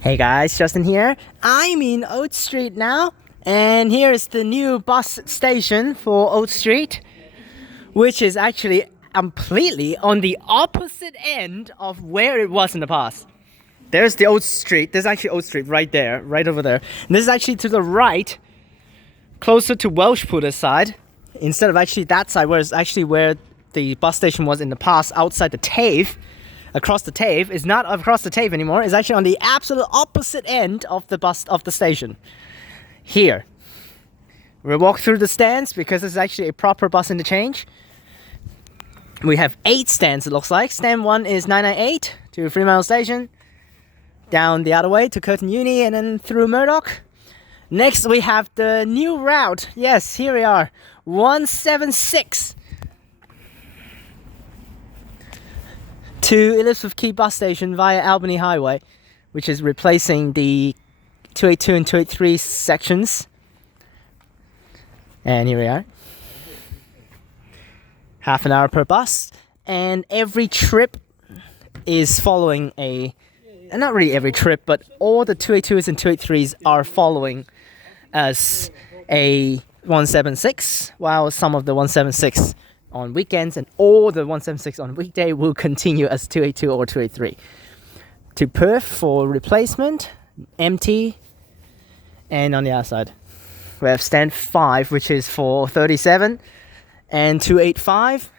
Hey guys, Justin here. I'm in Oats Street now, and here is the new bus station for Oats Street, which is actually completely on the opposite end of where it was in the past. There's the Oats Street. There's actually Oats Street right there, right over there. And this is actually to the right, closer to Welshpool this side, instead of actually that side, where it's actually where the bus station was in the past, outside the TAFE. Across the TAFE is not across the TAFE anymore. It's actually on the absolute opposite end of the station. Here, we'll walk through the stands because it's actually a proper bus interchange. We have 8 stands. It looks like stand 1 is 998 to 3 Mile Station, down the other way to Curtin Uni, and then through Murdoch. Next, we have the new route. Yes, here we are, 176. To Elizabeth Quay bus station via Albany Highway, which is replacing the 282 and 283 sections. And here we are. Half an hour per bus, and every trip is following not really every trip, but all the 282s and 283s are following as a 176, while some of the 176 on weekends and all the 176 on weekday will continue as 282 or 283. To Perth for replacement, empty, and on the other side we have stand 5, which is for 37 and 285.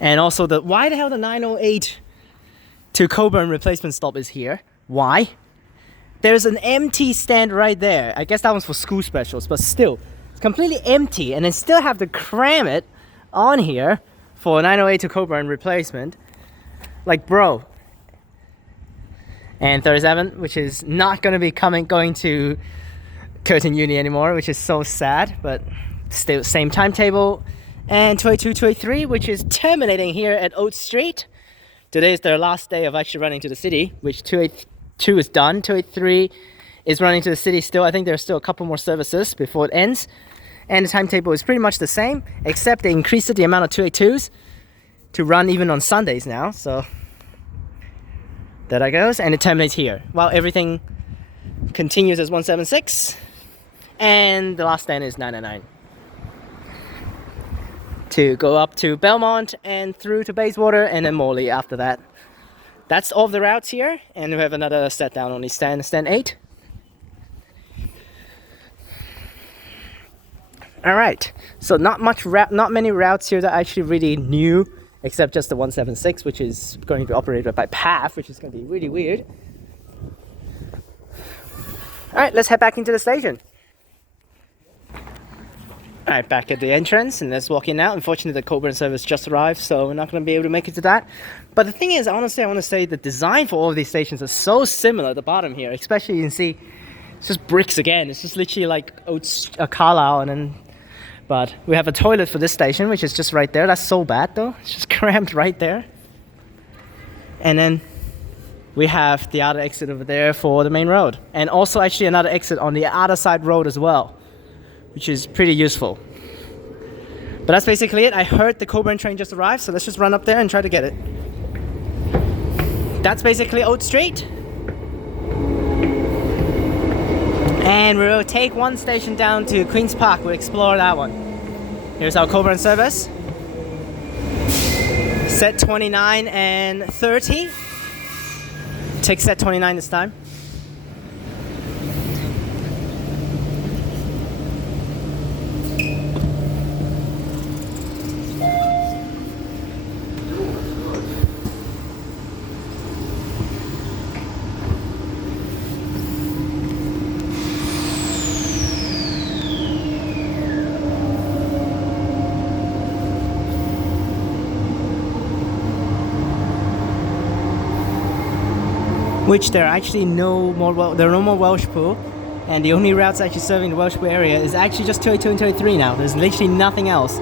And also why the hell the 908 to Cockburn replacement stop is here? Why? There's an empty stand right there. I guess that one's for school specials, but still, it's completely empty, and they still have to cram it on here for 908 to Cockburn replacement. Like, bro. And 37, which is not going to be going to Curtin Uni anymore, which is so sad, but still same timetable. And 282, 283, which is terminating here at Oats Street. Today is their last day of actually running to the city, which 282 is done. 283 is running to the city still. I think there's still a couple more services before it ends. And the timetable is pretty much the same, except they increased the amount of 282s to run even on Sundays now. So there that goes. And it terminates here, while everything continues as 176. And the last stand is 999. To go up to Belmont and through to Bayswater, and then Morley after that. That's all of the routes here, and we have another set down only stand 8. Alright, so not many routes here that are actually really new, except just the 176, which is going to be operated by PATH, which is going to be really weird. Alright, let's head back into the station. Alright, back at the entrance, and let's walk in now. Unfortunately, the Cockburn service just arrived, so we're not going to be able to make it to that. But the thing is, honestly, I want to say the design for all of these stations is so similar at the bottom here. Especially, you can see, it's just bricks again. It's just literally like Oats, Carlisle, and then... But we have a toilet for this station, which is just right there. That's so bad, though. It's just crammed right there. And then we have the other exit over there for the main road. And also, actually, another exit on the other side road as well, which is pretty useful. But that's basically it. I heard the Cockburn train just arrived, so let's just run up there and try to get it. That's basically Oats Street. And we'll take one station down to Queen's Park. We'll explore that one. Here's our Cockburn service. Set 29 and 30. Take set 29 this time. Which there are actually no more Welshpool, and the only routes actually serving the Welshpool area is actually just 282 and 283 now. There's literally nothing else.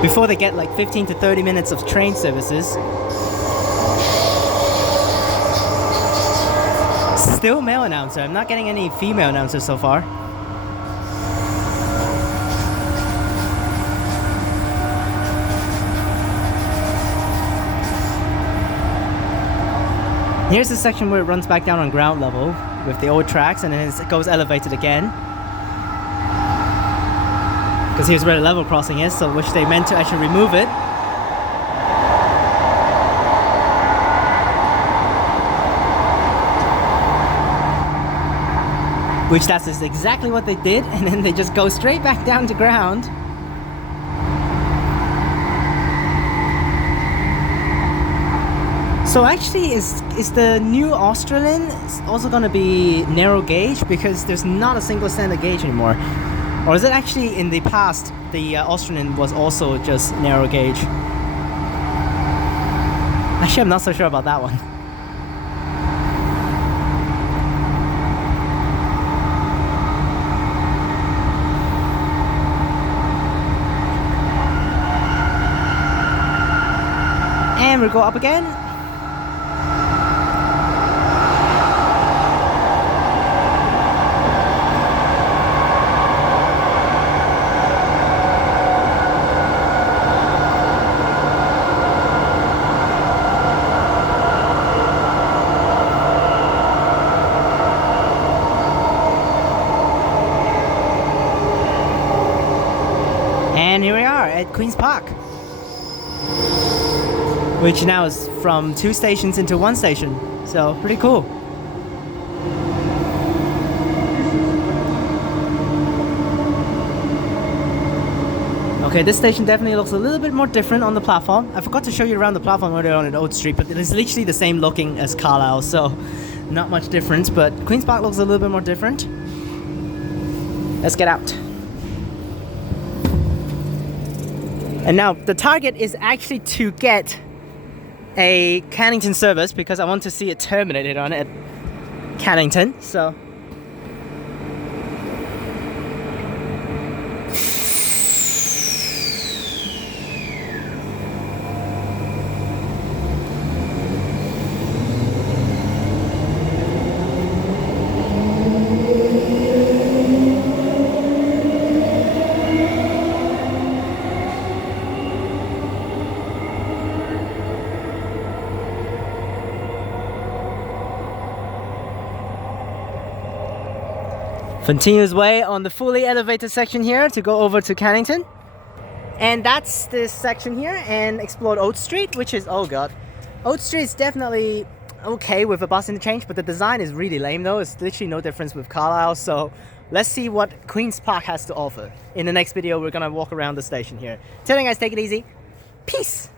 Before they get like 15 to 30 minutes of train services. Still male announcer. I'm not getting any female announcers so far. Here's the section where it runs back down on ground level with the old tracks, and then it goes elevated again. Because here's where the level crossing is, so which they meant to actually remove it. Which that's just exactly what they did, and then they just go straight back down to ground. So actually, is the new Australian also going to be narrow gauge, because there's not a single standard gauge anymore? Or is it actually in the past the Australian was also just narrow gauge? Actually, I'm not so sure about that one. And we'll go up again. And here we are at Queen's Park, which now is from 2 stations into 1 station, so pretty cool. Okay, this station definitely looks a little bit more different on the platform. I forgot to show you around the platform earlier on at Oats Street, but it is literally the same looking as Carlisle, so not much difference, but Queen's Park looks a little bit more different. Let's get out. And now the target is actually to get a Cannington service, because I want to see it terminated on at Cannington. So continuous way on the fully elevated section here to go over to Cannington. And that's this section here, and explored Oats Street, which is, oh god. Oats Street is definitely okay with a bus interchange, but the design is really lame though. It's literally no difference with Carlisle, so let's see what Queen's Park has to offer. In the next video, we're gonna walk around the station here. Till then guys, take it easy. Peace!